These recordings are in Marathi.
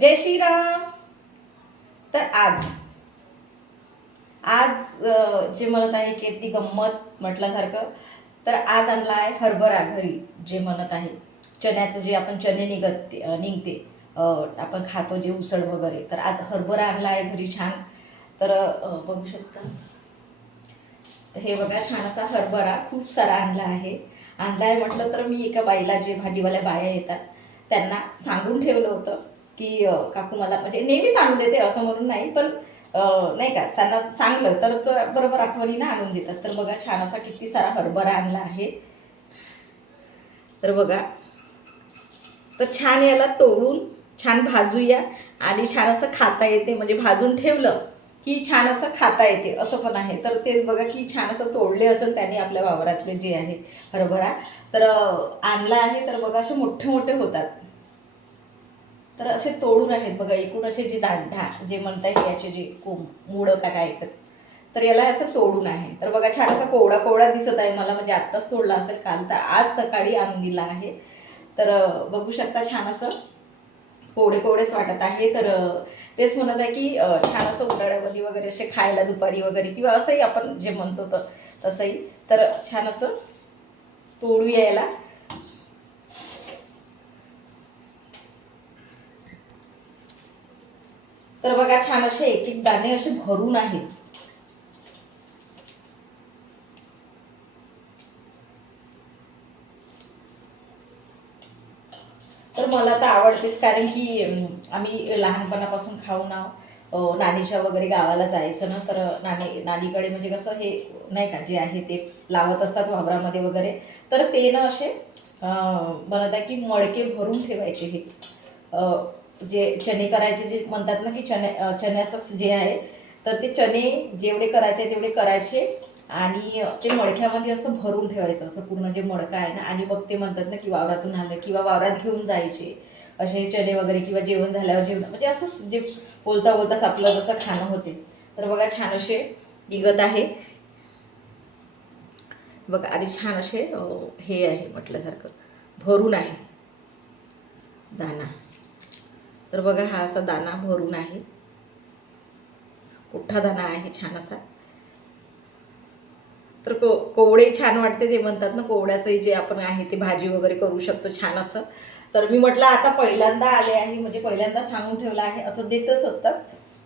जय श्रीराम. तर आज आज जे म्हणत आहे की ती गंमत म्हटल्यासारखं. तर आज आणला आहे हरभरा घरी. जे म्हणत आहे चण्याचं, जे आपण चणे निघते आपण खातो जे उसळ वगैरे. तर आज हरभरा आणला आहे घरी छान. तर बघू शकता. तर हे बघा, छान असा हरभरा खूप सारा आणला आहे. म्हटलं तर मी एका बाईला, जे भाजीवाल्या बाया येतात त्यांना सांगून ठेवलं होतं की काकू मला, म्हणजे नेहमी सांगून देते असं म्हणून नाही, पण नाही का, त्यांना सांगलं तर तो बरोबर आठवणीनं आणून देतात. तर बघा, छान असा किती सारा हरभरा आणला आहे. तर बघा, तर छान याला तोडून छान भाजूया आणि छान असं खाता येते. म्हणजे भाजून ठेवलं की छान असं खाता येते, असं पण आहे. तर ते बघा की छान असं तोडले असेल त्यांनी आपल्या वावरातले जे आहे हरभरा. तर आणला आहे. तर बघा, असे मोठे मोठे होतात. तर असे तोडून आहेत बघा, एकूण असे जे दांडा जे म्हणतायत याचे जे मुळं का काय, तर याला असं तोडून आहे. तर बघा, छान असा कोवडा कोवडा दिसत आहे मला, म्हणजे आत्ताच तोडला असेल, काल तर आज सकाळी आणून दिला आहे. तर बघू शकता, छान असं कोवडे कोवडेच वाटत आहे. तर तेच म्हणत आहे की छान असं उन्हाळ्यामध्ये वगैरे असे खायला दुपारी वगैरे, किंवा असंही आपण जे म्हणतो तर तसंही. तर छान असं तोडू यायला. तर बघा, छान असे एक एक दाणे असे भरून आहेत. तर मला तर आवडतेच, कारण की आम्ही लहानपणापासून खाऊन नानीच्या वगैरे गावाला जायचं ना. तर नानीकडे म्हणजे कसं, हे नाही का, जे आहे ते लावत असतात वावरामध्ये वगैरे. तर ते ना असे म्हणत आहे की मडके भरून ठेवायचे. हे जे चणे करायचे, जे म्हणतात ना की चण्याचं जे आहे, तर ते चणे जेवढे करायचे तेवढे करायचे आणि ते मडक्यामध्ये असं भरून ठेवायचं, असं पूर्ण जे मडकं आहे ना. आणि मग ते म्हणतात ना की वावरातून आलं किंवा वावरात घेऊन जायचे असे चणे वगैरे, किंवा जेवण झाल्यावर जेवण, म्हणजे असंच जे बोलता बोलताच आपलं जसं खाणं होते. तर बघा, छान असे निघत आहे बघा. आणि छान असे हे आहे म्हटल्यासारखं भरून आहे दाना. तर बघा, हा असा दाना भरून आहे, मोठा दाना आहे छान असा. तर कोवडे छान वाटते. ते म्हणतात ना, कोवड्याचंही जे आपण आहे ते भाजी वगैरे करू शकतो छान असं. तर मी म्हटलं आता पहिल्यांदा आले आहे, म्हणजे पहिल्यांदा सांगून ठेवलं आहे, असं देतच असतात.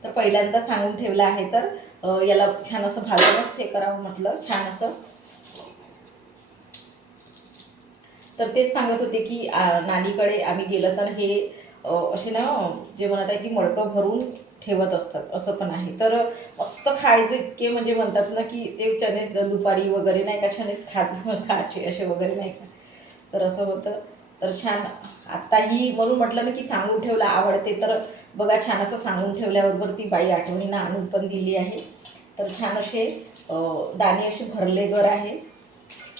तर पहिल्यांदा सांगून ठेवलं आहे. तर याला छान असं भाजूनच हे करावं म्हटलं छान असं. तर तेच सांगत होते की नानीकडे आम्ही गेलं तर हे असे ना, जे म्हणत आहे की मडकं भरून ठेवत असतात, असं पण आहे. तर मस्त खायचं इतके, म्हणजे म्हणतात ना की ते चणेच दुपारी वगैरे नाही का, छानच खायचे असे वगैरे नाही का. तर असं होतं. तर छान आत्ताही म्हणून म्हटलं ना की सांगून ठेवलं आवडते. तर बघा, छान असं सांगून ठेवल्याबरोबर ती बाई आठवणीनं आणून पण दिली आहे. तर छान असे दाणे असे भरले घर आहे.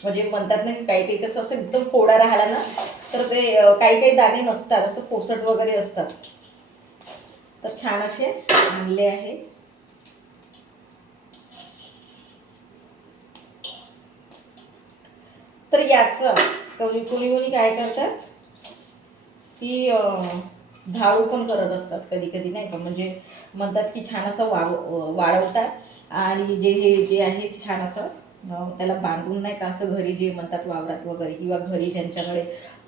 म्हणजे म्हणतात ना की काही काही कसं असं एकदम कोरडा राहिला ना, तर ते काही काही दाणे नसतात, असं पोसट वगैरे असतात. तर छान असे आणले आहे. तर याचं कोणी कोणी काय करतात की झाडू पण करत असतात कधी कधी नाही का. म्हणजे म्हणतात की छान असं वाळवतात, आणि जे आहे छान असं त्याला बांधून नाही का, असं घरी जे म्हणतात वावरात वगैरे, किंवा घरी ज्यांच्याकडे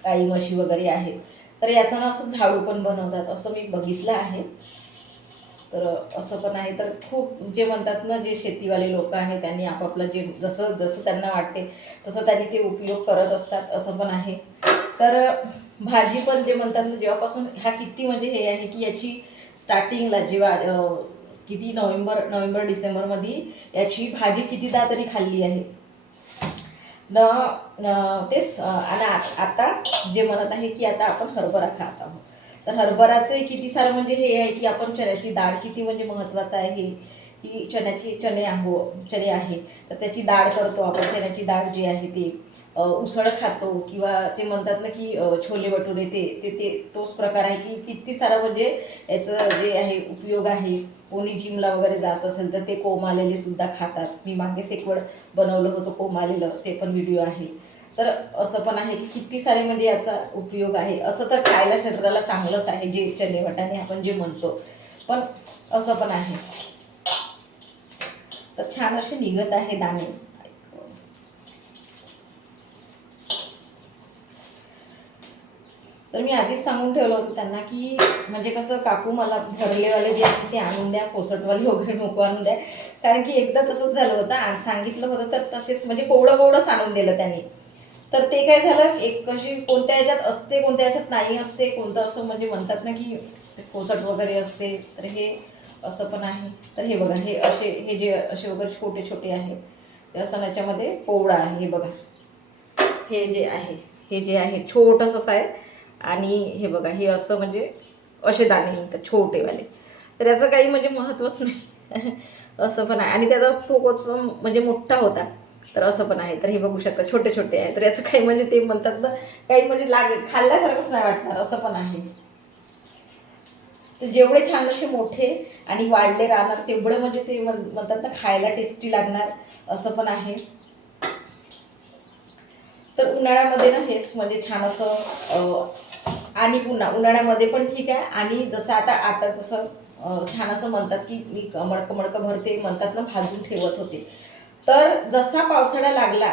गाई म्हशी वगैरे आहेत, तर याचं ना असं झाडू पण बनवतात, असं मी बघितलं आहे. तर असं पण आहे. तर खूप जे म्हणतात ना, जे शेतीवाले लोक आहेत त्यांनी आपापलं जे जसं जसं त्यांना वाटते तसं त्यांनी ते उपयोग करत असतात, असं पण आहे. तर भाजी पण जे म्हणतात ना, जेव्हापासून ह्या किती म्हणजे हे आहे की याची स्टार्टिंगला जेव्हा किती नोव्हेंबर डिसेंबरमध्ये याची भाजी कितीदा तरी खाल्ली आहे न. तेच. आणि आता जे म्हणत आहे की आता आपण हरभरा खात आहोत. तर हरभराचे किती सारं म्हणजे हे आहे की आपण चण्याची डाळ किती म्हणजे महत्त्वाचं आहे, की चणे आहे, तर त्याची डाळ करतो आपण. चण्याची डाळ जी आहे ती उसळ खातो, किंवा ते म्हणतात ना की छोले भटुरे, ते ते ते तोच प्रकार आहे की किती सारा म्हणजे याचं जे आहे उपयोग आहे. कोणी जिमला वगैरे जात असेल तर ते कोंब आलेले सुद्धा खातात. मी मागेच एक वेळ बनवलं होतं कोंब आलेलं, ते पण व्हिडिओ आहे. तर असं पण आहे की किती सारे म्हणजे याचा उपयोग आहे. असं तर खायला शरीराला चांगलंच आहे जे चणे वाटाणे आपण जे म्हणतो, पण असं पण आहे. तर छान असे निघत आहे दाणे. तर मी आधीच सांगून ठेवलं होतं त्यांना की म्हणजे कसं काकू मला भरलेवाले जे आहे ते आणून द्या, पोसटवाले वगैरे नको आणून द्या. कारण की एकदा तसंच झालं होतं आणि सांगितलं होतं तर तसेच म्हणजे कोवडं कोवडंच आणून दिलं त्यांनी. तर ते काय झालं, एक कशी कोणत्या ह्याच्यात असते कोणत्या ह्याच्यात नाही असते, कोणतं असं म्हणजे म्हणतात ना की पोसट वगैरे असते. तर हे असं पण आहे. तर हे बघा, हे असे हे जे असे वगैरे छोटे छोटे आहेत ते असं याच्यामध्ये कोवडा आहे. हे बघा, हे जे आहे छोटंसं असं आहे आणि हे बघा हे असं म्हणजे असे दाणे निघतात छोटेवाले. तर याचं काही म्हणजे महत्त्वच नाही. असं पण आहे आणि त्याचा तो कसं म्हणजे मोठा होता. तर असं पण आहे. तर हे बघू शकता छोटे छोटे आहे. तर याचं काही म्हणजे ते म्हणतात ना, काही म्हणजे खाल्ल्यासारखंच नाही वाटणार, असं पण आहे. तर जेवढे छान असे मोठे आणि वाढले राहणार तेवढं म्हणजे ते म्हणतात ना खायला टेस्टी लागणार, असं पण आहे. तर उन्हाळ्यामध्ये ना हेच म्हणजे छान असं आणि पुन्हा उन्हाळ्यामध्ये पण ठीक आहे. आणि जसं आता आता जसं छान असं म्हणतात की मी मडकं मडकं भरते म्हणतात ना, भाजून ठेवत होते. तर जसा पावसाळा लागला,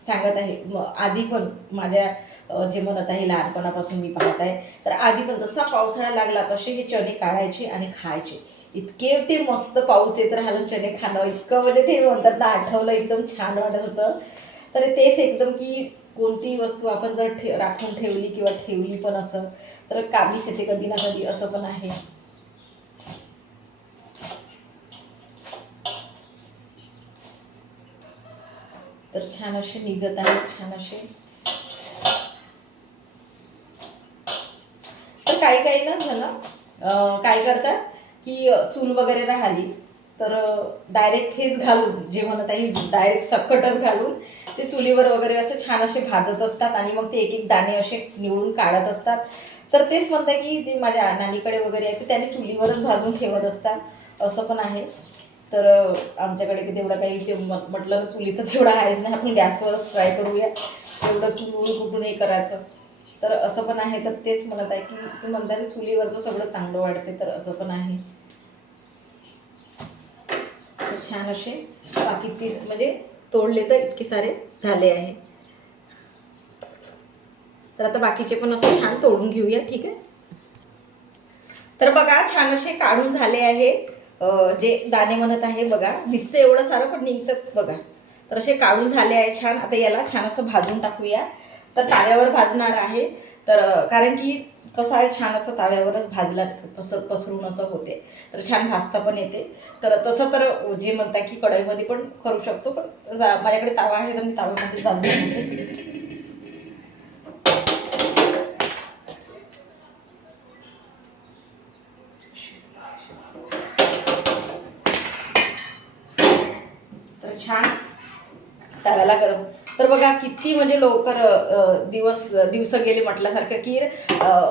सांगत आहे आधी पण माझ्या जे म्हणत आहे लहानपणापासून मी पाहत आहे, तर आधी पण जसा पावसाळा लागला तसे हे चणे काढायचे आणि खायचे. इतके ते मस्त पाऊस येत राहिलं चणे खाणं इतकं म्हणजे ते म्हणतात ना आठवलं एकदम छान वाटत होतं. तर तेच एकदम की कोणतीही वस्तू आपण जर राखून ठेवली किंवा ठेवली पण असं तर कामीच येते कधी ना कधी, असं पण आहे. तर छान असे निघत आहे, छान असे. तर काही काही ना झालं काय करतात की चूल वगैरे राहिली तर डायरेक्ट हेच घालून जे म्हणत आहे डायरेक्ट सकटच घालून ते चुलीवर वगैरे असं छान असे भाजत असतात आणि मग ते एक एक दाणे असे निवडून काढत असतात. तर तेच म्हणतं की ते माझ्या नानीकडे वगैरे आहे ते त्यांनी चुलीवरच भाजून ठेवत असतात, असं पण आहे. तर आमच्याकडे तेवढं काही ते म्हटलं ना चुलीचं तेवढं आहेच नाही, आपण गॅसवरच ट्राय करूया एवढं चुलून कुठून हे करायचं. तर असं पण आहे. तर तेच म्हणत आहे की तू म्हणता ना चुलीवरचं सगळं चांगलं वाटते, तर असं पण आहे. तर छान असे बाकी तीस म्हणजे तोडले तर इतके सारे झाले आहे. तर आता बाकीचे पण असं छान तोडून घेऊया, ठीक आहे. तर बघा छान असे काढून झाले आहे. जे दाणे म्हणत आहे बघा, दिसतं एवढं सारं पण निघतं बघा. तर असे काढून झाले आहे छान. आता याला छान असं भाजून टाकूया. तर ताव्यावर भाजणार आहे. तर कारण की कसं आहे छान असं ताव्यावरच भाजला पसरून असं होते, तर छान भाजता पण येते. तर तसं तर जे म्हणता की कढईमध्ये पण करू शकतो, पण माझ्याकडे तावा आहे तर मी ताव्यामध्ये भाजून घेते. तर छान तव्याला गरम. तर बघा किती म्हणजे लवकर दिवस गेले म्हटल्यासारखं की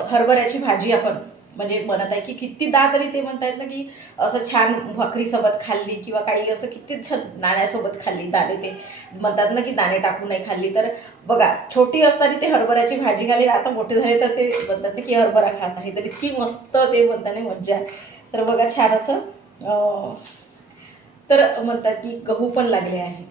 हरभऱ्याची भाजी आपण म्हणजे म्हणत आहे की कितीदा तरी ते म्हणतायत ना की असं छान भाकरीसोबत खाल्ली किंवा काही असं किती छान नाण्यासोबत खाल्ली, दाणे ते म्हणतात ना की दाणे टाकून नाही खाल्ली. तर बघा छोटी असताना ते हरभऱ्याची भाजी खाल्ली, आता मोठे झाले तर ते म्हणतात ना की हरभरा खात आहे, तर इतकी मस्त ते म्हणताना मज्जा. तर बघा छान असं तर म्हणतात की गहू पण लागले आहे.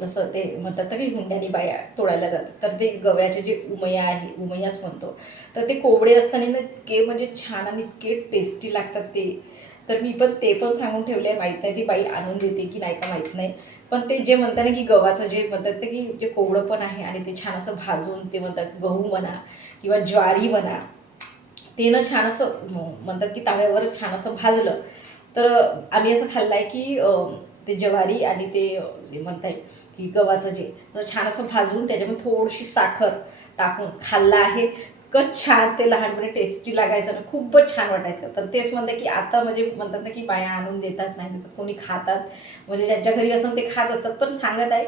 जसं ते म्हणतात ना की हुंड्याने बाया तोडायला जातात, तर ते गव्याचे जे उमया आहे, उमयाच म्हणतो. तर ते कोवडे असताना ना इतके म्हणजे छान आणि इतके टेस्टी लागतात ते. तर मी पण ते पण सांगून ठेवले आहे. माहीत नाही ती बाई आणून देते की नाही का माहीत नाही. पण ते जे म्हणतात ना की गव्हाचं जे म्हणतात ते की जे कोवडं पण आहे आणि ते छान असं भाजून ते म्हणतात गहू म्हणा किंवा ज्वारी म्हणा, ते ना छान असं म्हणतात की तव्यावर छान असं भाजलं तर आम्ही असं खाल्लं आहे की ते ज्वारी आणि ते जे म्हणत आहे की गव्हाचं जे तर छान असं भाजून त्याच्यामध्ये थोडीशी साखर टाकून खाल्लं आहे. इतकं छान ते लहानपणी टेस्टी लागायचं ना, खूपच छान वाटायचं. तर तेच म्हणते की आता म्हणजे म्हणतात ना की बाया आणून देतात, नाही तर कोणी खातात म्हणजे ज्यांच्या घरी असं ते खात असतात. पण सांगत आहे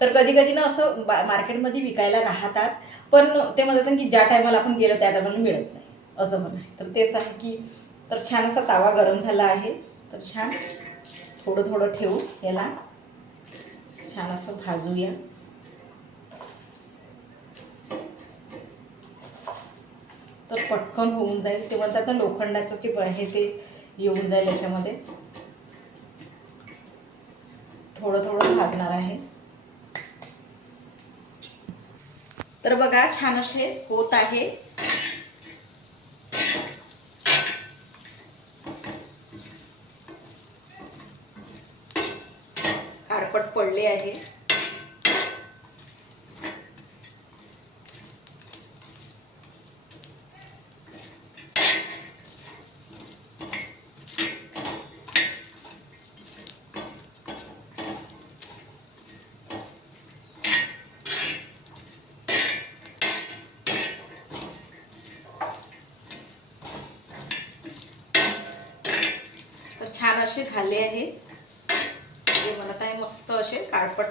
तर कधी कधी ना असं मार्केटमध्ये विकायला राहतात, पण ते म्हणतात ना की ज्या टायमाला आपण गेलं त्या टायमाला मिळत नाही, असं पण आहे. तर तेच आहे की तर छान असा तवा गरम झाला आहे. तर छान थोडं थोडं ठेवून याला छान असं भाजूया. तर पटकन होऊन जाईल. ते म्हणतात ना लोखंडाचं जे आहे ते येऊन जाईल याच्यामध्ये. थोडं थोडं भाजणार आहे. तर बघा छान असे होत आहे. काळपट पडले आहे. तर छान असे झाले आहे. जे म्हणत आहे मस्त असे काळपट.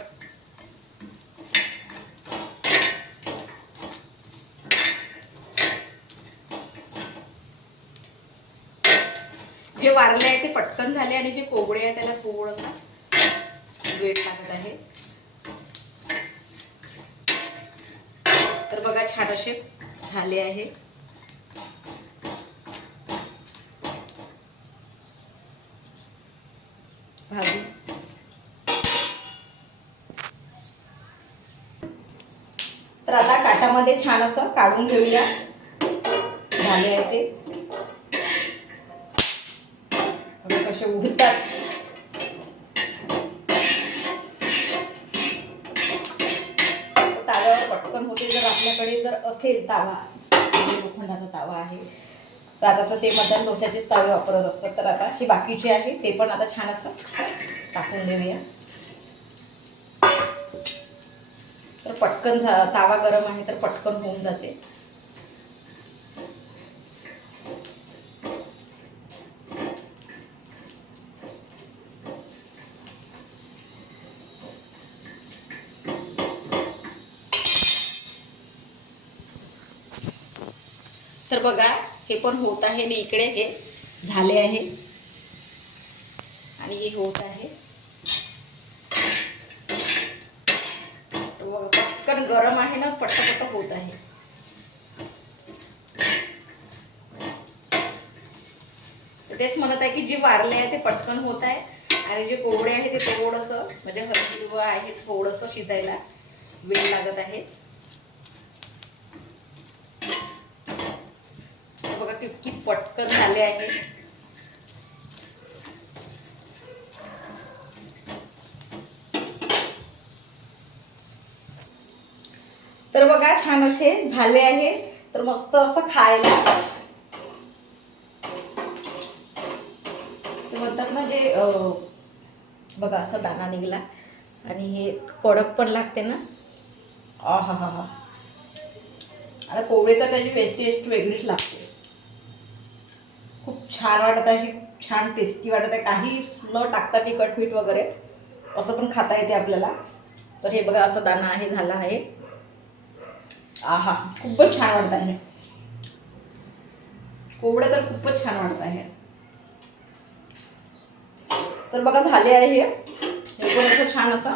जे वारले आहे ते पटकन झाले आणि जे कोवळे आहे त्याला थोडासा वेळ लागत आहे. तर बघा छान असे झाले आहे. भाजी तर आता काटामध्ये छान असं काढून घेऊया. झाले आहे ते कसे उडतात. ताव्यावर पटकन होते. जर आपल्याकडे जर असेल तावा, लोखंडाचा तावा आहे तर आता तर ते मध्यम डोश्याचेच तावे वापरत असतात. तर आता हे बाकीचे आहे ते पण आता छान असं टाकून देऊया. तर पटकन तावा गरम आहे तर पटकन होऊन जाते. तर बघा हे पण होत आहे आणि इकडे हे झाले आहे आणि हे होत आहे. पटकन गरम आहे ना, पटपट होत आहे. तेच म्हणत आहे की जे वारले आहे ते पटकन होत आहे आणि जे कोवडे आहे ते थोडंसं म्हणजे हलकी आहे थोडंसं शिजायला वेळ लागत आहे. बघा किती पटकन झाले आहे. तर बघा छान असे झाले आहे. तर मस्त असं खायला ते म्हणतात ना जे बघा असा दाणा निघाला आणि हे कडक पण लागते ना. हा हा हा हा. आता कोवळे तर त्याची टेस्ट वेगळीच लागते. खूप छान वाटत आहे. छान टेस्टी वाटत आहे. काही न टाकता तिखट मीठ वगैरे असं पण खाता येते आपल्याला. तर हे बघा असं दाणा आहे झाला आहे. आहा खूपच छान वाटत आहे. कोवडे तर खूपच छान वाटत आहे. तर बघा झाले आहे हे पण असं छान असं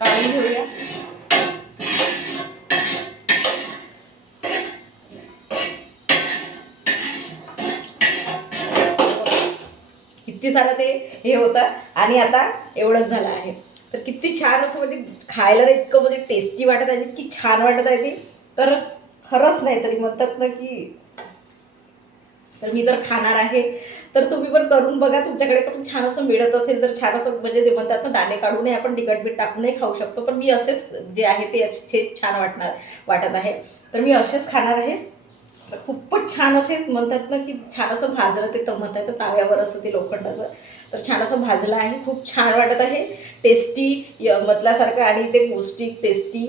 काढून घेऊया. किती सारं ते हे होतं आणि आता एवढंच झालं आहे. तर किती छान असं म्हणजे खायला इतकं म्हणजे टेस्टी वाटत आहे, इतकी छान वाटत आहे ती. तर खरंच नाही तरी म्हणतात ना की तर मी तर खाणार आहे. तर तुम्ही पण करून बघा. तुमच्याकडे पण छान असं मिळत असेल तर छान असं म्हणजे ते म्हणतात ना दाणे काढूनही आपण तिखट मीठ टाकूनही खाऊ शकतो. पण मी असेच जे आहे ते असेच छान वाटत आहे. तर मी असेच खाणार आहे. खूपच छान असे म्हणतात ना की छान असं भाजलं ते तर म्हणतात तर ताव्यावर असं ते लोखंडाचं. तर छान असं भाजलं आहे. खूप छान वाटत आहे. टेस्टी म्हटल्यासारखं आणि ते पौष्टिक टेस्टी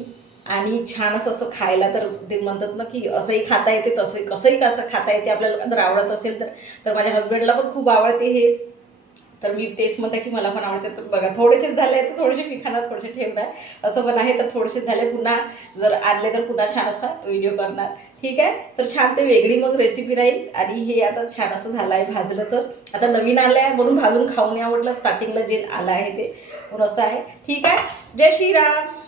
आणि छान असं खायला. तर ते म्हणतात ना की असंही खाता येते तसंही कसंही कसं खाता येते आपल्याला जर आवडत असेल तर. तर माझ्या हस्बंडला पण खूप आवडते हे. तर मी तेच म्हणते की मला पण आवडते. तर बघा थोडेसेच झाले तर थोडेसे मी खाणार थोडेसे ठेवणार असं पण आहे. तर थोडेसे झाले पुन्हा जर आणले तर पुन्हा छान असा व्हिडिओ करणार. ठीक आहे. तर छान ते वेगळी मग रेसिपी राहील. आणि हे आता छान असं झालं आहे भाजलंचं. आता नवीन आलं आहे म्हणून भाजून खाऊन या म्हटलं. स्टार्टिंगला जे आलं आहे ते म्हणून असं आहे. ठीक आहे. जय श्रीराम.